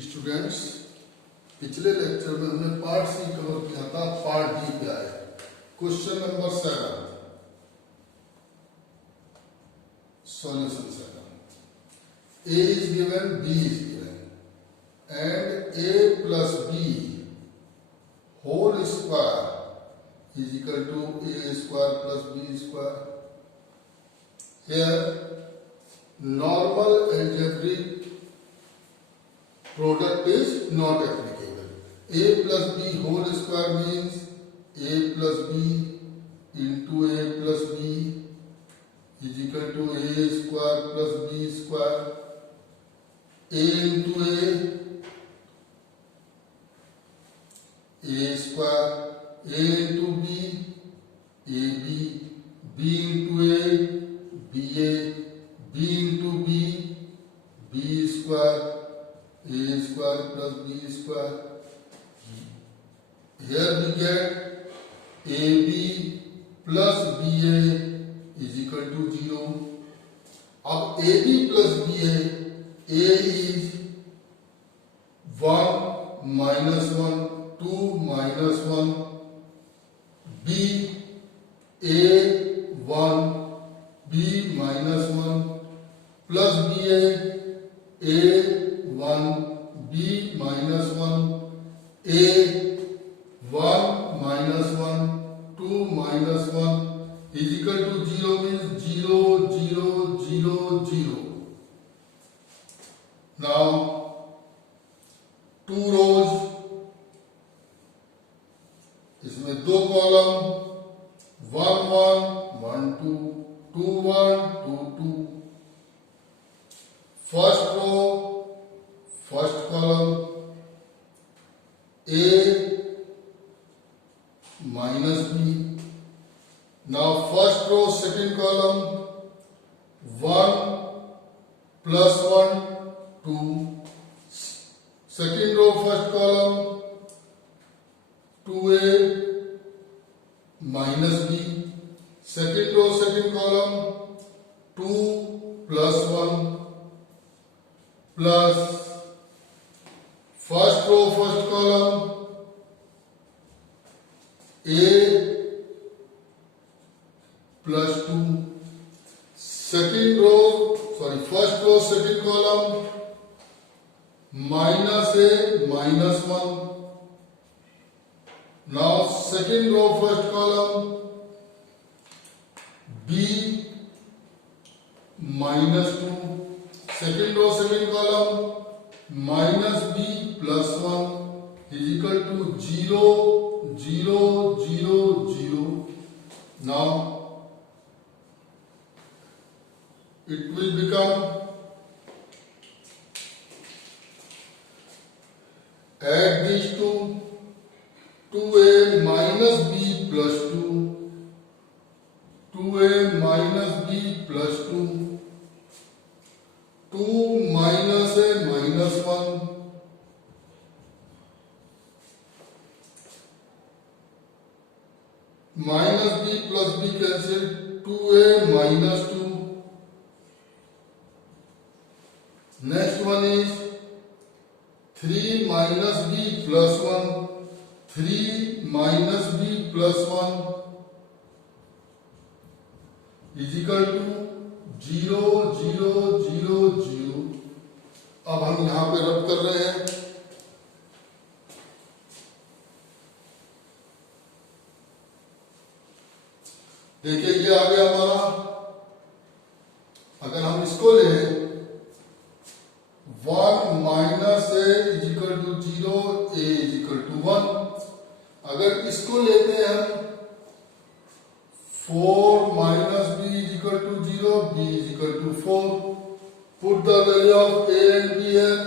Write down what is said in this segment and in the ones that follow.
Students, पिछले lecture में हमने पार्ट सी कवर किया था। पार्ट डी पे आए। Question number 7, solution 7। A is given, B is given and A plus B whole square is equal to A square plus B square. Here normal algebraic product is not applicable. A plus b whole square means a plus b into a plus b is equal to a square plus b square. A into a square, a into b, ab, b into a, ba, b into b, b square, a square plus b square. Here we get ab plus ba is equal to 0. अब ab plus ba, a is 1 minus 1, 2 minus 1, b a 1, b minus 1 plus ba a 1, b minus 1, a 1 minus 1, 2 minus 1 is equal to 0 means 0, 0, 0, 0. Now 2 rows, इसमें 2 column, 1 1 1 2 2 1 2 2. First row, first column, A minus B. Now first row, second column, 1 plus 1 2. Second row, first column, 2A minus B. Second row, second column, 2 plus 1 plus first row, first column, A plus 2. Second row, first row, second column, minus A minus 1. Now second row, first column, B minus 2. Second row, second column, minus b plus 1 is equal to 0, 0, 0, 0. Now it will become, add these two, 2a minus b plus 2, 2a minus b plus 2, 2 minus a minus 1, minus b plus b cancel, 2a minus 2. Next one is 3 minus b plus 1, 3 minus b plus 1 is equal to 0, 0, 0, 0. अब हम यहां पे रब कर रहे हैं। देखिए ये आ गया हमारा। अगर हम इसको ले 1 minus A is equal to 0, A is equal to 1। अगर इसको लेते हैं हम 4 minus b is equal to 0, b is equal to 4. Put the value of a and b here.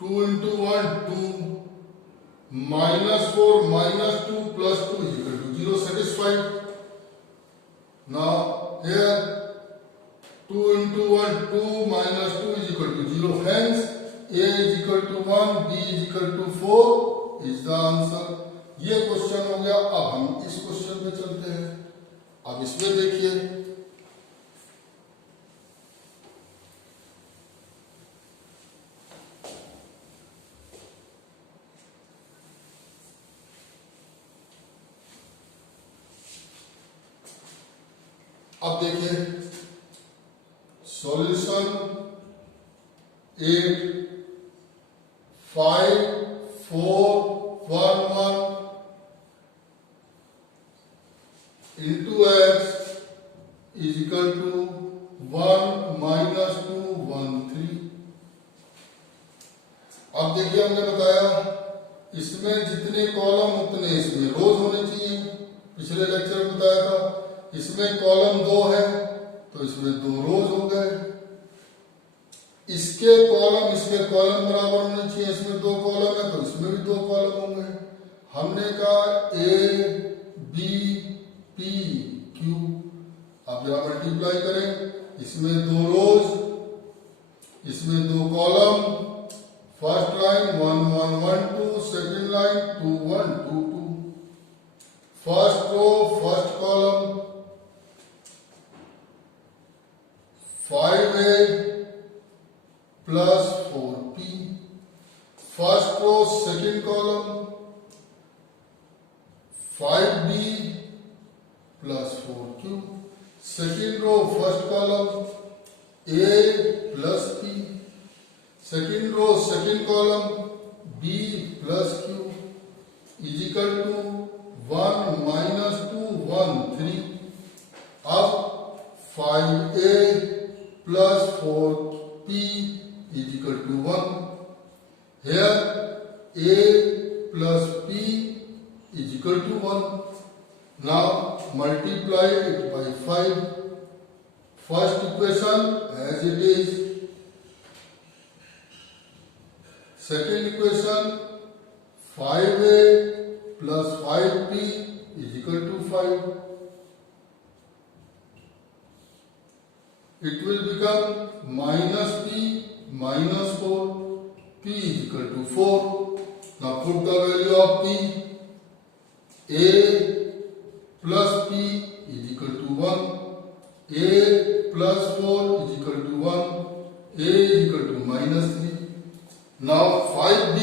2 into 1, 2. Minus 4 minus 2 plus 2 is equal to 0. Satisfied? Now here 2 into 1, 2 minus 2 is equal to 0. Hence a is equal to 1, b is equal to 4 is the answer. ये question हो गया। अब हम इस question पे चलते हैं। अब इसमें देखिए अब देखिए solution 8 5 4 1 1 into x is equal to 1 minus 2 1 3। अब देखिए हमने बताया इसमें जितने कॉलम उतने इसमें रोज होने चाहिए। पिछले लेक्चर में बताया था इसमें कॉलम 2 है तो इसमें 2 रोज हो गए। इसके कॉलम बराबर होने चाहिए। इसमें 2 कॉलम है तो इसमें भी 2 कॉलम होंगे। हमने कहा ए बी पी क्यू। अब जरा मल्टीप्लाई करें इसमें 2 रोज इसमें 2 column. First line 1 1 1 2, second line 2 1 2 2। First row first column 5a plus 4p। First row second column 5b plus 4q। Second row first column a plus p। Second row second column b plus q is equal to 1 minus 2 1 3। अब 5a plus 4p is equal to 1। Here a plus p is equal to 1. Now multiply it by 5. First equation as it is. Second equation 5a plus 5p is equal to 5. It will become minus p minus 4. P is equal to 4. Now put the value of p. A plus p is equal to 1. A plus 4 is equal to 1. A is equal to minus 3. Now 5b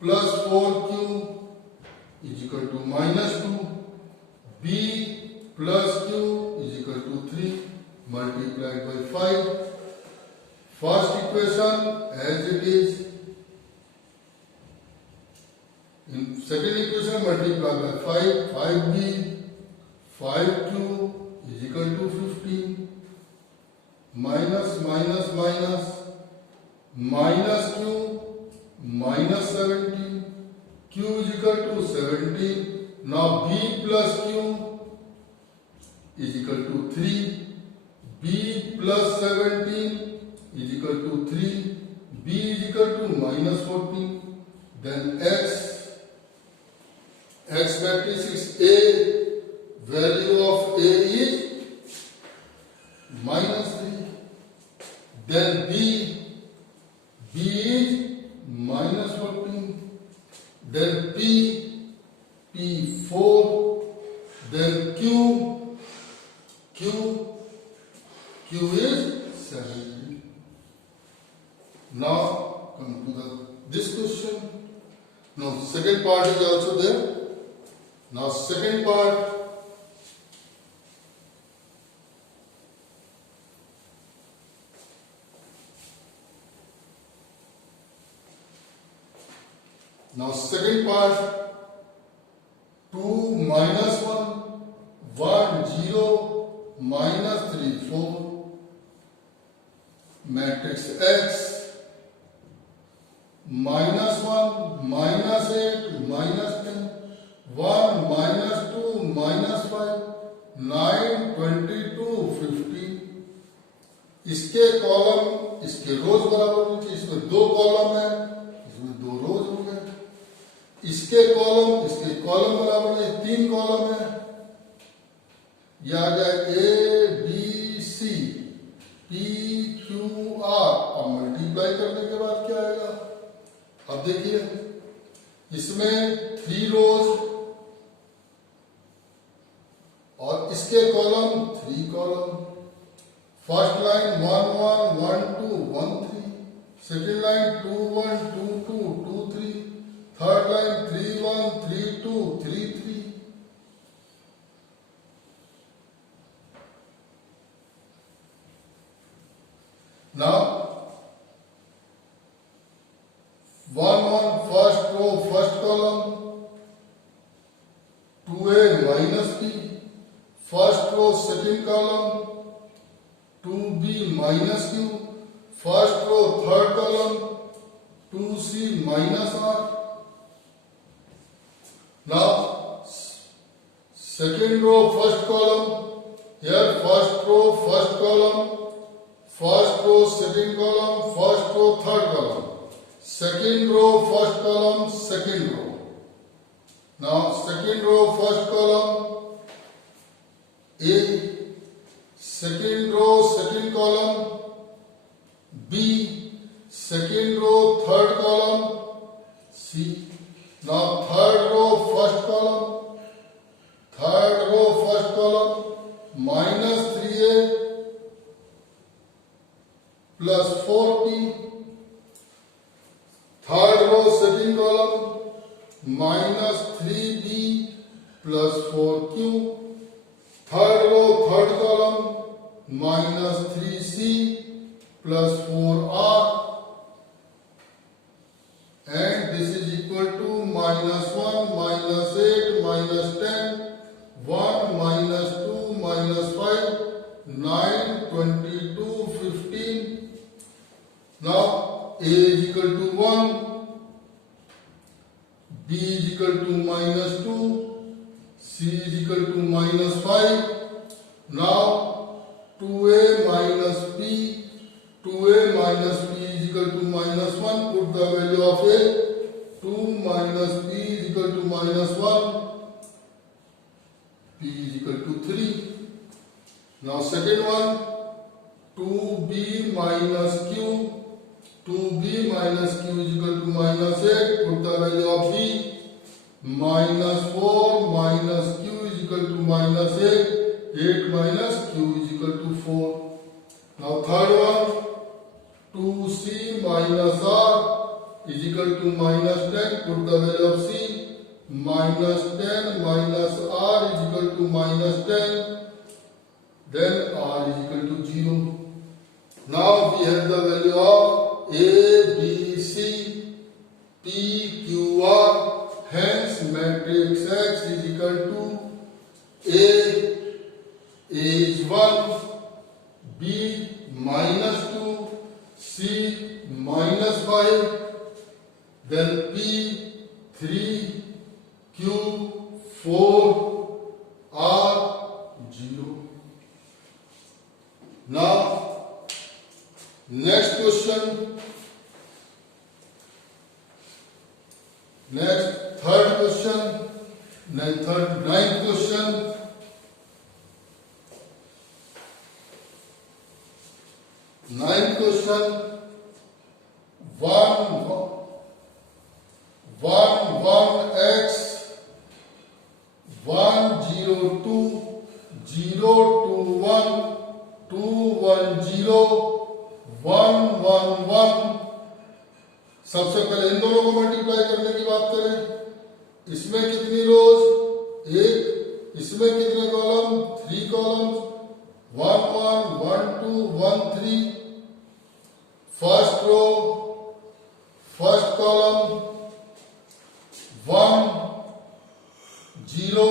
plus 4q is equal to minus 2. B plus q is equal to 3 multiplied by 5. First equation as it is. In second equation multiply by 5. 5b 5q is equal to 15. Minus minus minus. Minus q minus 17. Q is equal to 17. Now b plus q is equal to 3. B plus 17 is equal to 3. B is equal to minus 14. Then x matrix is A. Value of A is minus 3. Then B is minus 14. Then P 4. Then Q is 17. Now come to this question. Now second part is also there. Now second part. Now second part 2 minus 1 1 0 minus 3 4. Matrix X minus 1 minus 8 minus 10 1 minus 2 minus 5 9 22 50. इसके column इसके रोज बराबर होने चाहिए। इसमें 2 column है इसमें 2 रोज हो गए। इसके कॉलम बराबर है 3 कॉलम है। यह आ जाए A B C P Q R. अब मल्टीप्लाई करने के बाद क्या आएगा? अब देखिए इसमें 3 रोज और इसके column 3 column. First line 1 1 1 2 1 3। Second line 2 1 2 2 2 3। Third line 3 1 3 2 3 3। Now 1 1 first row first column, 2a minus b first row second column, 2b minus q first row third column, 2c minus r. Now second row first column, here first row first column, first row second column, first row third column, second row first column, second row. Now second row first column A, second row second column B, second row third column C. Now third row first column minus 3a plus 4p. Third row second column minus 3b plus 4q. Third row third column minus 3c plus 4r, and this is equal to minus 1 minus 8 minus 10, 1 minus 2 minus 5, 9, 22, 15. Now a is equal to 1, b is equal to minus 2, c is equal to minus 5. Now 2a minus p is equal to minus 1. Put the value of a. 2 minus p is equal to minus 1. P is equal to 3. Now second one, 2b minus q. 2b minus q is equal to minus 8. Put the value of b. Minus 4 minus q is equal to minus 8. 8 minus q is equal to 4. Now third one, 2c minus r is equal to minus 10. Put the value of c. Minus 10 minus r is equal to minus 10. Then r is equal to 0. Now we have the value of a, b, c, p, q, r. Hence matrix X is equal to A is 1, B minus 2, C minus 5, then P 3, Q 4, R 0. Now next question. Next third question. Ninth question. Ninth question. 1x 102 021 210 111. सबसे पहले इन दोनों को multiply करने की बात करें. इसमें कितनी रोज? एक. इसमें कितने column? 3 columns. 1 1 1 2 1 3. First row first column 1 0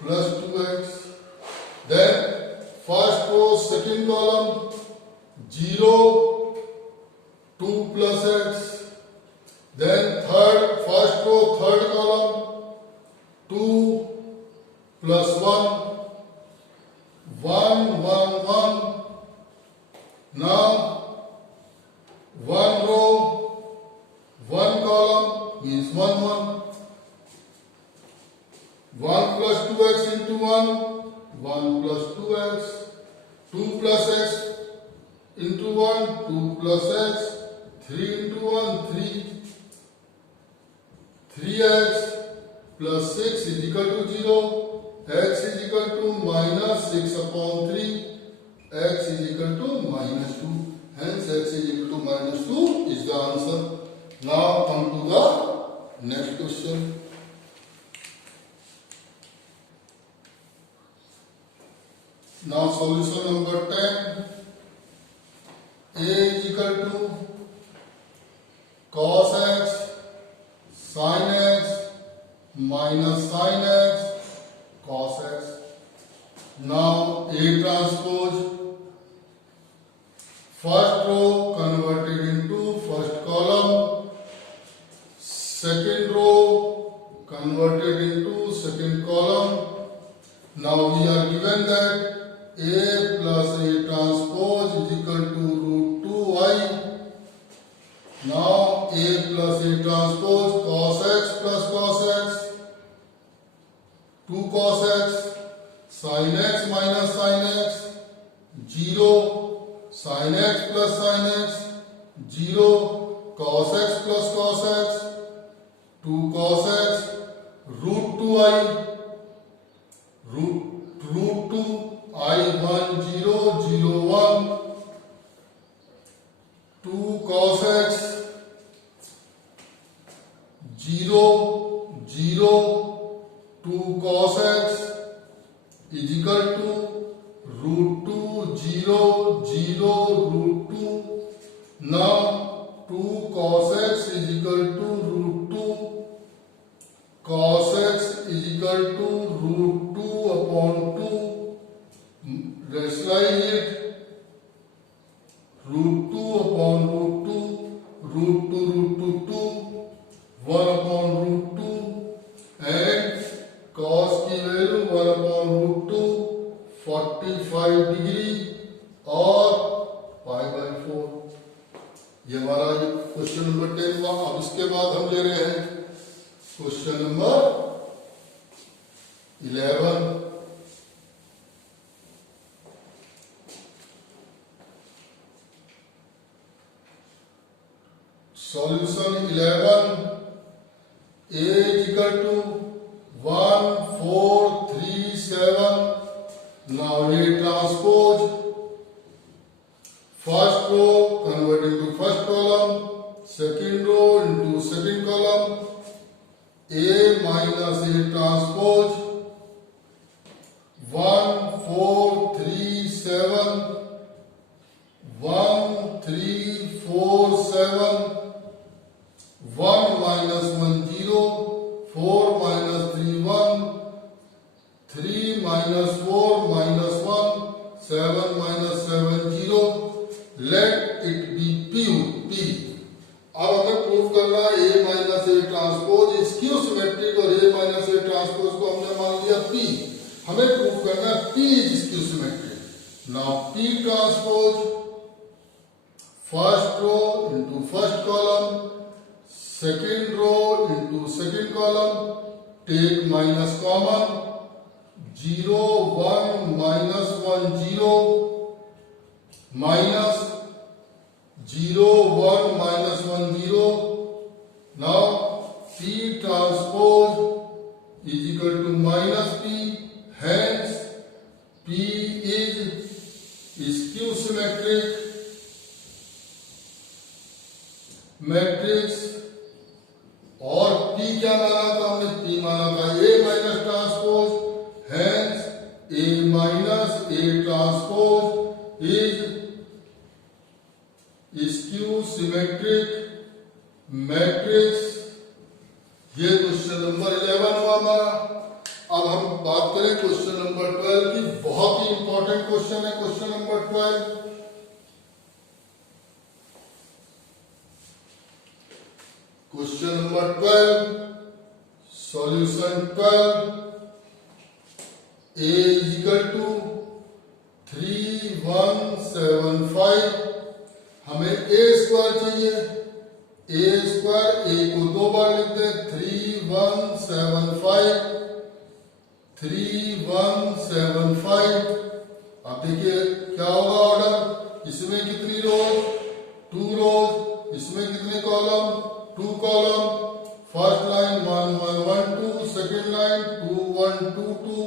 plus 2x. Then first row second column 0 2 plus x. Then first row third column 2 plus 1 1 1 1. Now one row one column means 1 1. 1 plus 2x into 1 1 plus 2x. 2 plus x into 1 2 plus x. 3 into 1 3. 3x plus 6 is equal to 0. X is equal to minus 6 upon 3. X is equal to minus 2. Hence x is equal to minus 2 is the answer. Now come to the next question. Now solution number 10. A is equal to cos x sin x minus sin x cos x. Now A transpose, first row converted into first column, second row converted into second column. Now we are given that A plus A transpose is equal to root 2i. Now A plus A transpose cos x plus cos x, 2 cos x, sin x minus sin x, 0, sin x plus sin x, 0, cos x plus cos x, 2 cos x, root 2i, root 2 I 1 0 0 1, 2 cos x, 0 0, 2 cos x is equal to root 2 0 0 root 2. Now 2 cos x is equal to root 2 cos x is equal to root 2 upon 2. Rationalize it. Root 2 upon root 2, root 2 root 2 2, 1 upon root 2 and cos की value 1 upon root 2 45 degree और pi by 4. ये हमारा question number 10 हुआ. अब इसके बाद हम ले रहे हैं question number 11. Solution 11. A is equal to 1 4 3 7. Now A transpose, first row convert into first column, second row into second column. A minus A transpose, 1 4 3 7, 1 3 4 7, 1 minus 1 0, 4 minus 3 1, 3 minus 4 minus 1, 7 minus 7 0. Let it be P. अब हमें prove करना है A minus A transpose skew symmetric और A minus A transpose को हमने मान लिया P. हमें प्रूव करना है P is skew symmetric. Now P transpose, first row into first column, second row into second column, take minus common, 0 1 minus 1 0 minus 0 1 minus 1 0. Now P transpose is equal to minus P, hence P is skew symmetric matrix. और P क्या माना था हमने? P माना था A minus transpose, hence A minus A transpose is skew symmetric matrix. ये question number 11 हुआ हमारा. अब हम बात करें क्वेश्चन नंबर 12 की. बहुत ही इंपॉर्टेंट क्वेश्चन है question number 12. Question number 12, solution 12. A is equal to 3175. हमें A स्क्वायर चाहिए. A स्क्वायर, A को 2 बार लिख दे. 3175, 3175. अब देखिए क्या होगा ऑर्डर. इसमें कितनी रोज? 2 रोज. इसमें कितने column? 2 column. First line 1 1 1 2, second line 2 1 2 2.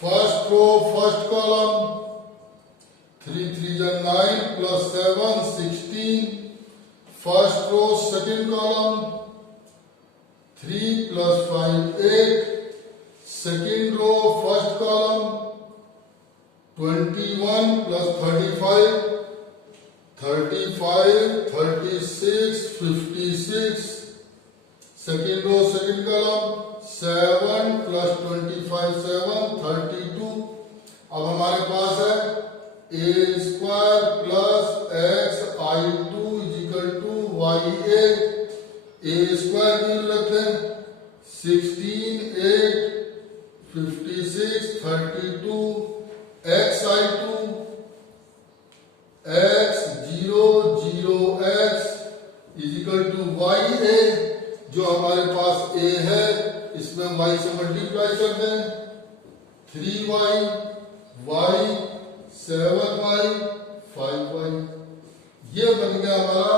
First row first column, 3 3 is 9 plus 7 16. First row second column, 3 plus 5 8. Second row first column, 21 plus 35, 35, 36, 56. Second row, second column, 7 plus 25, 7, 32. अब हमारे पास है a square plus x i two is equal to y a square की रखते हैं 16, 8, 56, 32, x i two x 0 0 x is equal to y a, जो हमारे पास a है इसमें y से मल्टीप्लाई कर दें 3y y 7y 5y, ये बन गया हमारा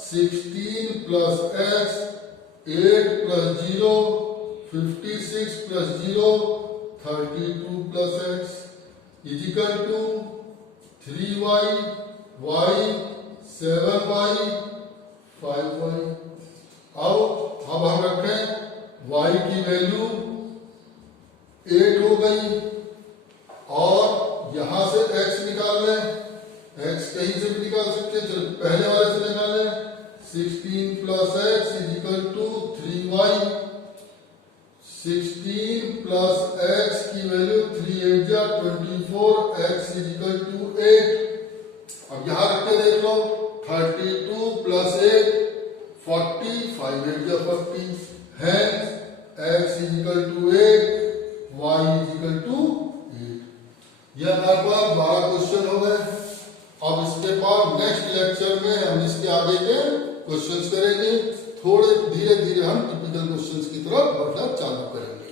16 plus x 8 plus 0 56 plus 0 32 plus x is equal to 3y y 7y 5y। अब हम रखें y की वैल्यू 8 हो गई और यहां से x निकाल लें, x कहीं से भी निकाल सकते हैं, चलो पहले वाले से निकालें 16 plus x is equal to 3y, 16 plus x की वैल्यू 3 8 जा 24 x इज इक्वल टू 8। अब यहां रख के देख लो 32 प्लस 8 40 5 8 जा 40, hence x is equal to 8 y is equal to 8। यह हमारे पास 12 क्वेश्चन हो गए। अब इसके बाद नेक्स्ट लेक्चर में हम इसके आगे के क्वेश्चंस करेंगे, थोड़े धीरे धीरे हम टिपिकल क्वेश्चंस की तरफ बढ़ना चालू करेंगे।